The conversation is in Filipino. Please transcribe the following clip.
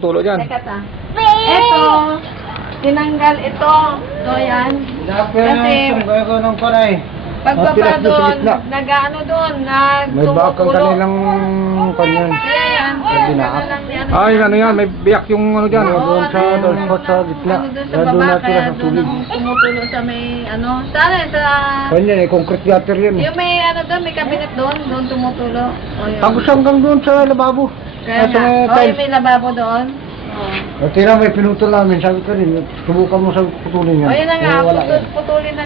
Tulo dyan. Teka ta. Ito, tinanggal ito. So, yan. Kasi, pagbaba doon, nag-ano doon, May bakang nagtumutulo. kanilang kanyan. Kaya yan. Tinaas. Ay, ano yan, may biyak yung ano dyan. Oo, doon sa ano, doon sa gitna. Ano doon sa Kaya doon baba, natira kaya sa doon tubig. ang tumutulo sa may, ano, sana sa, Kanyan eh, concrete gutter yan eh. yung may, ano doon, may cabinet doon, doon tumutulo. O, yun. Tapos hanggang doon sa lababo. Kaya Sa nga, may o, tiles. yung may lababo doon. O. Tira may pinutol namin, sabi ko rin, subukan mo sa putulin yan. O, yun na nga, Eh, wala yan. putulin na